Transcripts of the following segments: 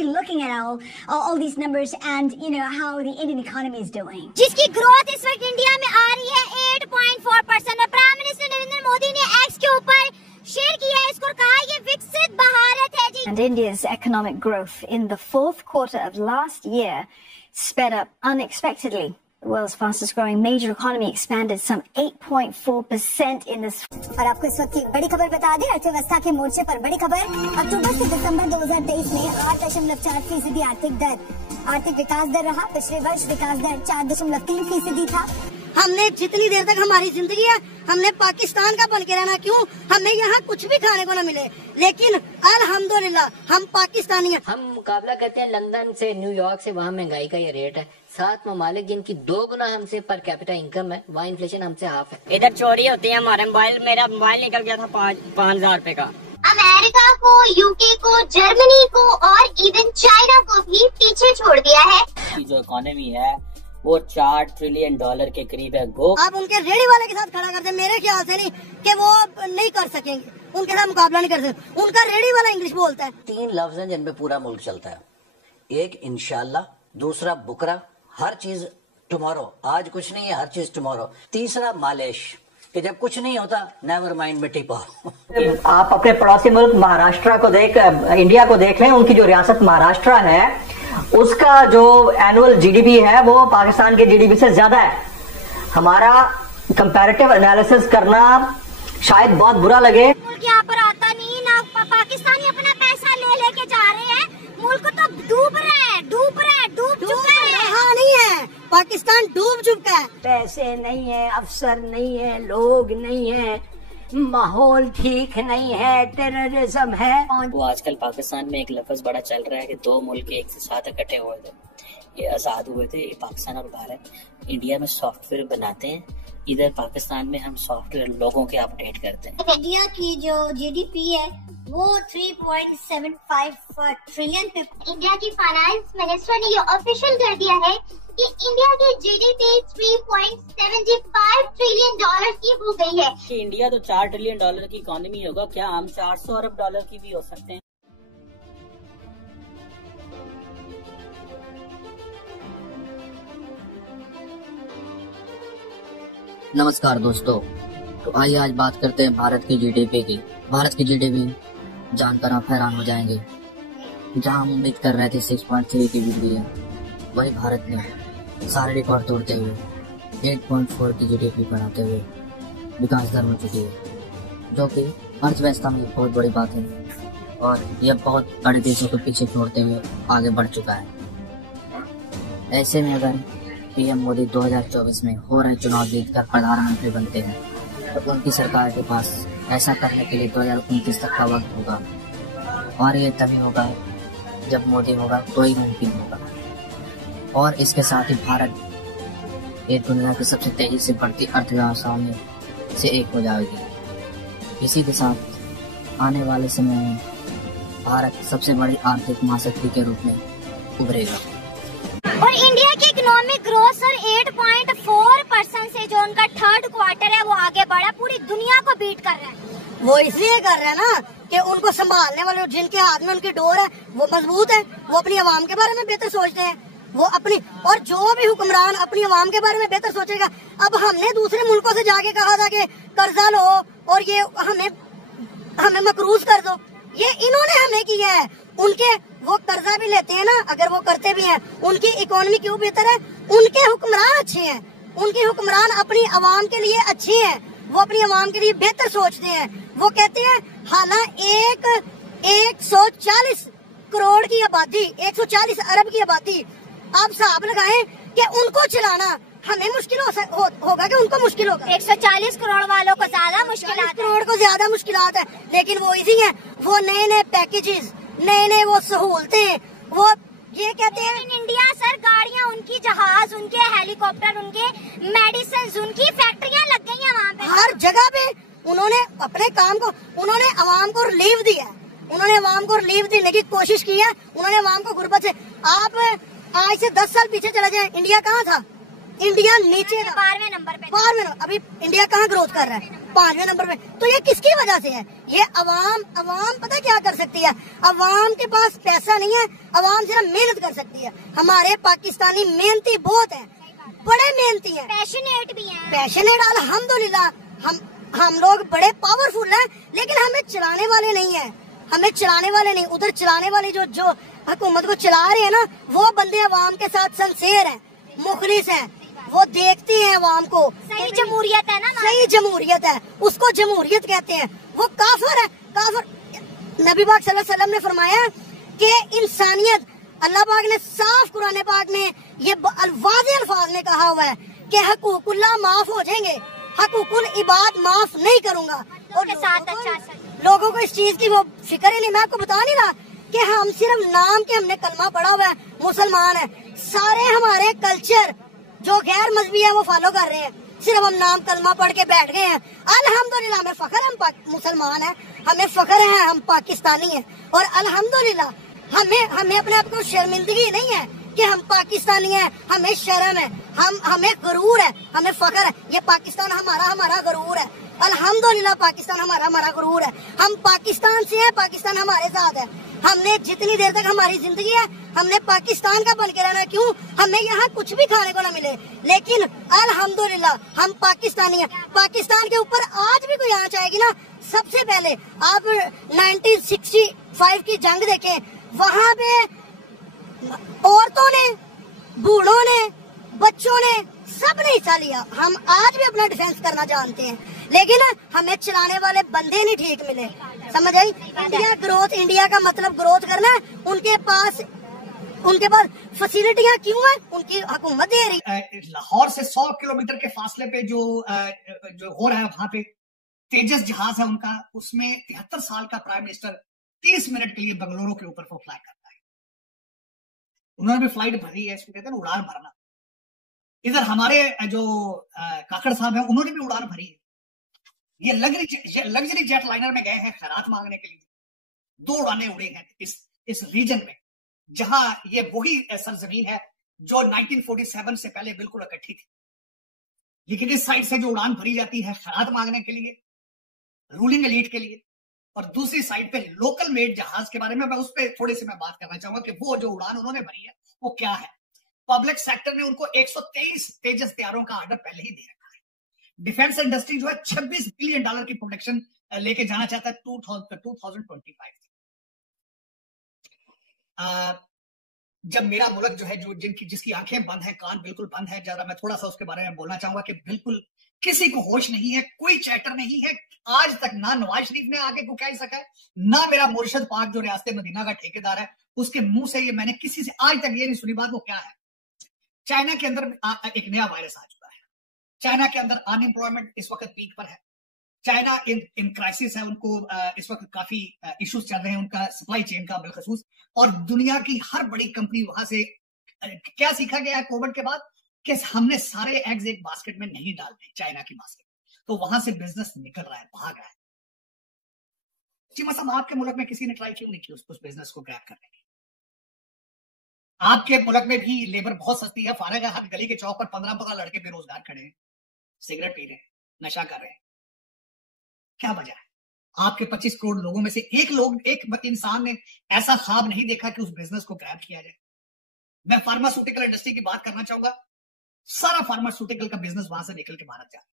we looking at all these numbers and how the Indian economy is doing? जिसकी growth इस वक्त India में आ रही है 8.4%। और प्राइम मिनिस्टर नरेंद्र मोदी ने एक्स के ऊपर शेयर किया है इसको, कहा ये विकसित भारत है जी। And India's economic growth in the fourth quarter of last year sped up unexpectedly. The world's fastest growing major economy expanded some 8.4% in this. और आपको इस वक्त की बड़ी खबर बता दें, अर्थव्यवस्था के मोर्चे पर बड़ी खबर। अक्टूबर से दिसंबर 2023 में 8.4% आर्थिक विकास दर रहा। पिछले वर्ष विकास दर 4.3% था। हमने जितनी देर तक हमारी जिंदगी है, हमने पाकिस्तान का बन के रहना क्यों? हमें यहाँ कुछ भी खाने को न मिले, लेकिन अल्हम्दुलिल्लाह हम पाकिस्तानी हैं। हम मुकाबला करते हैं लंदन से, न्यूयॉर्क से, वहाँ महंगाई का ये रेट है। 7 ममालिक जिनकी 2 गुना हमसे पर कैपिटा इनकम है, वहाँ इन्फ्लेशन हमसे हाफ है। इधर चोरी होती है हमारे मोबाइल, मेरा मोबाइल निकल गया था 5,000 रुपए का। अमेरिका को, यूके को, जर्मनी को और इवन चाइना को भी पीछे छोड़ दिया है। जो इकोनॉमी है वो $4 ट्रिलियन के करीब है। आप उनके रेडी वाले के साथ खड़ा कर दे, मेरे ख्याल से नहीं कि वो नहीं कर सकेंगे, उनके साथ मुकाबला नहीं कर सकते। उनका रेडी वाला इंग्लिश बोलता है। 3 लफ्ज हैं जिनपे पूरा मुल्क चलता है। एक इंशाल्लाह, दूसरा बुकरा, हर चीज टुमारो, आज कुछ नहीं है हर चीज टुमारो। तीसरा मालिश, कि जब कुछ नहीं होता नेवर माइंड मिट्टी पाओ। आप अपने पड़ोसी मुल्क महाराष्ट्र को इंडिया को देख लें, उनकी जो रियासत महाराष्ट्र है उसका जो एनुअल जीडीपी है वो पाकिस्तान के जीडीपी से ज्यादा है। हमारा कंपैरेटिव एनालिसिस करना शायद बहुत बुरा लगे। मुल्क यहाँ पर आता नहीं ना, पाकिस्तानी अपना पैसा ले लेके जा रहे हैं, मुल्क तो डूब चुका है। हाँ नहीं है, पाकिस्तान डूब चुका है। पैसे नहीं है, अफसर नहीं है, लोग नहीं है, माहौल ठीक नहीं है, टेररिज्म है। वो आजकल पाकिस्तान में एक लफ्ज बड़ा चल रहा है कि 2 मुल्क एक से साथ इकट्ठे हुए थे, ये आजाद हुए थे, पाकिस्तान और भारत। इंडिया में सॉफ्टवेयर बनाते हैं, इधर पाकिस्तान में हम सॉफ्टवेयर लोगों के अपडेट करते हैं। इंडिया की जो जीडीपी है वो 3.75 ट्रिलियन पे। इंडिया की फाइनेंस मिनिस्टर ने ये ऑफिशियल कर दिया है कि इंडिया की जीडीपी 3.75 ट्रिलियन की हो गई है। कि इंडिया तो $4 ट्रिलियन की इकोनॉमी होगा, क्या हम 400 अरब डॉलर की भी हो सकते हैं? नमस्कार दोस्तों, तो आइए आज बात करते हैं भारत की जीडीपी की। भारत की जीडीपी जानकर आप हैरान हो जाएंगे। जहां हम उम्मीद कर रहे थे 6.3 की वृद्धि है, वही भारत ने सारे रिकॉर्ड तोड़ते हुए 8.4 की जीडीपी बढ़ाते हुए विकास दर हो चुकी है, जो कि अर्थव्यवस्था में बहुत बड़ी बात है और यह बहुत बड़े देशों को पीछे छोड़ते हुए आगे बढ़ चुका है। ऐसे में अगर पीएम मोदी 2024 में हो रहे चुनाव जीतकर प्रधानमंत्री बनते हैं तो उनकी सरकार के पास ऐसा करने के लिए 2029 तक का वक्त होगा, और ये तभी होगा जब मोदी होगा तो ही मुमकिन होगा। और इसके साथ ही भारत एक दुनिया की सबसे तेजी से बढ़ती अर्थव्यवस्थाओं में से एक हो जाएगी। इसी के साथ आने वाले समय में भारत सबसे बड़ी आर्थिक महाशक्ति के रूप में उभरेगा। और इंडिया की इकोनॉमिक ग्रोथ सर 8.4% से जो उनका थर्ड क्वार्टर है वो आगे बढ़ा, पूरी दुनिया को बीट कर रहा है। वो इसलिए कर रहे हैं ना कि उनको संभालने वाले जिनके हाथ में उनकी डोर है वो मजबूत है, वो अपनी आवाम के बारे में बेहतर सोचते हैं, वो अपनी, और जो भी हुक्मरान अपनी आवाम के बारे में बेहतर सोचेगा। अब हमने दूसरे मुल्कों से जाके कहा था कि कर्जा लो और ये हमें मकरूज कर दो, ये इन्होंने हमें किया है। उनके वो कर्जा भी लेते हैं ना, अगर वो करते भी हैं, उनकी इकोनॉमी क्यों बेहतर है? उनके हुक्मरान अच्छे हैं, उनके हुक्मरान अपनी आवाम के लिए अच्छे हैं, वो अपनी आवाम के लिए बेहतर सोचते हैं। वो कहते हैं हालांकि 140 करोड़ की आबादी, 140 अरब की आबादी, आप हिसाब लगाएं कि उनको चलाना हमें मुश्किल होगा कि उनको मुश्किल होगा? 140 करोड़ वालों को ज्यादा मुश्किल, करोड़ को ज्यादा मुश्किलात है, लेकिन वो इजी है। वो नए नए पैकेजेस, नए वो सहूलतें, वो ये कहते हैं इंडिया सर, गाड़ियाँ उनकी, जहाज उनके, हेलीकॉप्टर उनके, मेडिसिन उनकी, फैक्ट्रियाँ लग गई हैं वहाँ पे, हर जगह पे। उन्होंने अपने काम को, उन्होंने अवाम को रिलीफ दिया, उन्होंने अवाम को रिलीफ देने की कोशिश की है, उन्होंने अवाम को गुर्बत से। आप आज से 10 साल पीछे चले जाएं, इंडिया कहाँ था? इंडिया नीचे 12वें नंबर पे, 12वें। अभी इंडिया कहाँ ग्रोथ कर रहा है? 5वें नंबर पे। तो ये किसकी वजह से है? ये अवाम पता क्या कर सकती है? अवाम के पास पैसा नहीं है, अवाम सिर्फ मेहनत कर सकती है। हमारे पाकिस्तानी मेहनती बहुत हैं, बड़े मेहनती हैं, पैशनेट भी हैं। पैशनेट अल्हम्दुलिल्लाह हम लोग बड़े पावरफुल हैं, लेकिन हमें चलाने वाले नहीं है, हमें चलाने वाले नहीं। उधर चलाने वाले जो हुकूमत को चला रहे हैं ना, वो बंदे अवाम के साथ सिंसियर हैं, मुखलिस हैं, वो देखते हैं अवाम को। सही जमहूरियत है ना, सही जमहूरियत है, उसको जमहूरियत कहते हैं। वो काफिर है, काफिर। नबी पाक सल्लल्लाहु अलैहि वसल्लम ने फरमाया कि इंसानियत, अल्लाह पाक ने साफ कुरान पाक में ये वाज़ेह अल्फाज में कहा हुआ है कि हकूकुल्लाह माफ हो जाएंगे, हकूकुल इबाद माफ नहीं करूंगा। और लोगों को इस चीज की वो फिक्र ही नहीं। मैं आपको बता नहीं रहा कि हम सिर्फ नाम के हमने कलमा पढ़ा हुआ है, मुसलमान है, सारे हमारे कल्चर जो गैर मजहबी है वो फॉलो कर रहे हैं, सिर्फ हम नाम कलमा पढ़ के बैठ गए हैं। अल्हम्दुलिल्लाह हमें फख्र है, हम मुसलमान हैं, हमें फख्र है, हम पाकिस्तानी हैं। और अल्हम्दुलिल्लाह हमें अपने आप को शर्मिंदगी नहीं है कि हम पाकिस्तानी हैं, हमें शर्म है, हमें गरूर है, हमें फख्र है। ये पाकिस्तान हमारा गरूर है। अल्हम्दुलिल्लाह पाकिस्तान हमारा गरूर है। हम पाकिस्तान से हैं, पाकिस्तान हमारे साथ है। हमने जितनी देर तक हमारी जिंदगी है, हमने पाकिस्तान का बन के रहना है। क्यों? हमें यहाँ कुछ भी खाने को ना मिले, लेकिन अल्हम्दुलिल्लाह हम पाकिस्तानी हैं। पाकिस्तान के ऊपर आज भी कोई आंच आएगी ना, सबसे पहले आप 1965 की जंग देखें, वहाँ पे औरतों ने, बूढ़ों ने, बच्चों ने, सब ने हिस्सा लिया। हम आज भी अपना डिफेंस करना जानते हैं, लेकिन हमें चलाने वाले बंदे नहीं ठीक मिले। समझ आई? इंडिया का मतलब ग्रोथ करना है। उनके पास फैसिलिटियां क्यों है? उनकी हुकूमत दे रही। लाहौर से 100 किलोमीटर के फासले पे जो हो रहा है, वहां पे तेजस जहाज है उनका, उसमें 73 साल का प्राइम मिनिस्टर 30 मिनट के लिए बेंगलुरु के ऊपर फ्लाई करता है। उन्होंने भी फ्लाइट भरी है, इसको कहते हैं उड़ान भरना। इधर हमारे जो काकड़ साहब हैं, उन्होंने भी उड़ान भरी है। ये लग्जरी जेट लाइनर में गए हैं खैरात मांगने के लिए। 2 उड़ानें उड़े हैं इस रीजन में, जहां ये वही सरजमीन है जो 1947 से पहले बिल्कुल इकट्ठी थी। लेकिन इस साइड से जो उड़ान भरी जाती है खैरात मांगने के लिए, रूलिंग एलीट के लिए, और दूसरी साइड पे लोकल मेड जहाज के बारे में मैं उस पर थोड़ी सी मैं बात करना चाहूंगा कि वो जो उड़ान उन्होंने भरी है वो क्या है। पब्लिक सेक्टर ने उनको 123 तेजस तैयारों का ऑर्डर पहले ही दे रखा है। डिफेंस इंडस्ट्री जो है $26 बिलियन की प्रोडक्शन लेके जाना चाहता है 2025। जब मेरा मुल्क जो है, जो जिसकी आंखें बंद है, कान बिल्कुल बंद है, जरा मैं थोड़ा सा उसके बारे में बोलना चाहूंगा कि बिल्कुल किसी को होश नहीं है, कोई चैटर नहीं है। आज तक ना नवाज शरीफ ने आगे को कह सका है, ना मेरा मुर्शद पाक जो रियासत मदीना का ठेकेदार है उसके मुंह से ये मैंने किसी से आज तक ये नहीं सुनी बात। वो क्या है? चाइना के अंदर एक नया वायरस आ चुका है। चाइना के अंदर अनएम्प्लॉयमेंट इस वक्त पीक पर है। चाइना इन क्राइसिस है, उनको इस वक्त काफी इश्यूज चल रहे हैं उनका सप्लाई चेन का बिलखसूस। और दुनिया की हर बड़ी कंपनी वहां से क्या सीखा गया है कोविड के बाद कि हमने सारे एग्स एक बास्केट में नहीं डालते, चाइना की बास्केट। तो वहां से बिजनेस निकल रहा है, भाग रहा है। मतलब आपके मुल्क में किसी ने ट्राई क्यों नहीं की उस बिजनेस को ग्रैब करने की? आपके मुल्क में भी लेबर बहुत सस्ती है, फारग है, हर गली के चौक पर 15 लड़के बेरोजगार खड़े हैं, सिगरेट पी रहे हैं, नशा कर रहे हैं। क्या वजह है? आपके 25 करोड़ लोगों में से एक इंसान ने ऐसा ख्वाब नहीं देखा कि उस बिजनेस को ग्रैब किया जाए। मैं फार्मास्यूटिकल इंडस्ट्री की बात करना चाहूंगा। सारा फार्मास्यूटिकल का बिजनेस वहां से निकल के भारत जा रहा है।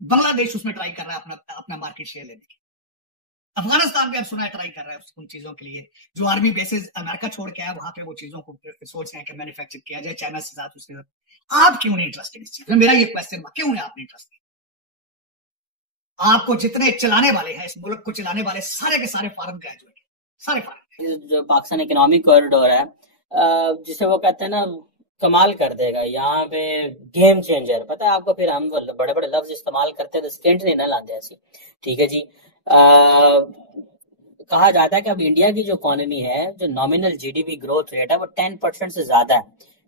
बांग्लादेश उसमें ट्राई कर रहा है अपना मार्केट शेयर लेने की। अफगानिस्तान भी अब सुना है ट्राई कर रहा है उन चीजों के लिए जो आर्मी बेसिस अमेरिका छोड़ के आया, वहां पे वो चीजों को सोच रहे हैं कि मैन्युफैक्चर किया जाए चाइना से साथ उसके साथ। आप क्यों नहीं इंटरेस्टेड इस चीज में? मेरा ये क्वेश्चन हुआ, क्यों है आप नहीं इंटरेस्टेड? आपको जितने चलाने वाले हैं, इस मुल्क को चलाने वाले सारे के सारे फॉरेन ग्रेजुएट, सारे फॉरेन। जो पाकिस्तान इकोनॉमिक कॉरिडोर है, जिसे वो कहते हैं ना कमाल कर देगा, यहाँ पे गेम चेंजर, पता है आपको। फिर हम बड़े बड़े लफ्ज इस्तेमाल करते हैं तो स्टेंट नहीं ना लाते ऐसी, ठीक है जी। कहा जाता है कि अब इंडिया की जो इकोनॉमी है, जो नॉमिनल जीडीपी ग्रोथ रेट है वो 10% से ज्यादा है,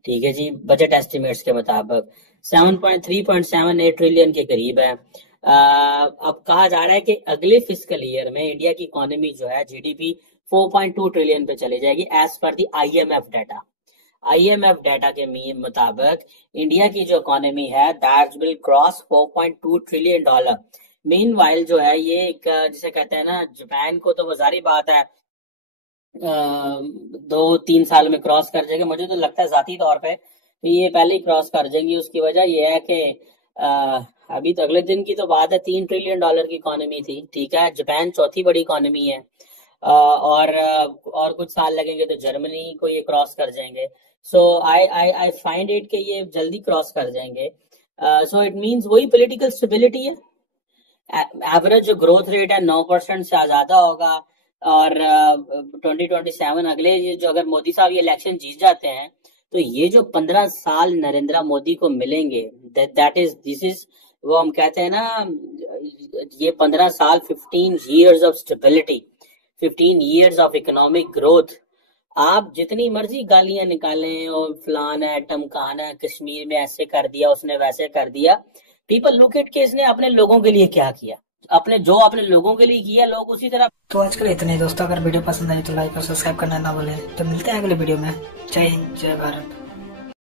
ठीक है जी। बजट एस्टिमेट्स के मुताबिक 3.78 ट्रिलियन के करीब है। अब कहा जा रहा है कि अगले फिस्कल ईयर में इंडिया की इकोनॉमी जो है जीडीपी 4.2 ट्रिलियन पे चली जाएगी एज पर दी IMF डाटा। IMF डाटा के मुताबिक इंडिया की जो इकोनॉमी है that will cross $4.2 trillion. Meanwhile जो है ये एक जिसे कहते हैं ना, जापान को तो वो जारी बात है 2-3 साल में क्रॉस कर जाएगा। मुझे तो लगता है जाती तौर पे ये पहले ही क्रॉस कर जाएंगी। उसकी वजह ये है कि अभी तो अगले दिन की तो बात है, $3 ट्रिलियन की इकोनॉमी थी, ठीक है। जापान चौथी बड़ी इकोनॉमी है और कुछ साल लगेंगे तो जर्मनी को ये क्रॉस कर जाएंगे। सो आई फाइंड इट कि ये जल्दी क्रॉस कर जाएंगे। सो इट मींस वही पॉलिटिकल स्टेबिलिटी है। एवरेज जो ग्रोथ रेट है 9% से ज्यादा होगा और 2027 अगले जो अगर मोदी साहब ये इलेक्शन जीत जाते हैं तो ये जो 15 साल नरेंद्र मोदी को मिलेंगे दिस इज वो हम कहते हैं ना, ये 15 साल 15 years of stability, 15 years of economic growth. आप जितनी मर्जी गालियां निकालें और फलाना है टमकाना है, कश्मीर में ऐसे कर दिया उसने वैसे कर दिया, पीपल लुक इट के इसने अपने लोगों के लिए क्या किया, अपने लोगों के लिए किया, लोग उसी तरह। तो आजकल इतने ही दोस्तों, अगर वीडियो पसंद आई तो लाइक और सब्सक्राइब करना ना भूलें। तो मिलते हैं अगले वीडियो में। जय हिंद, जय भारत।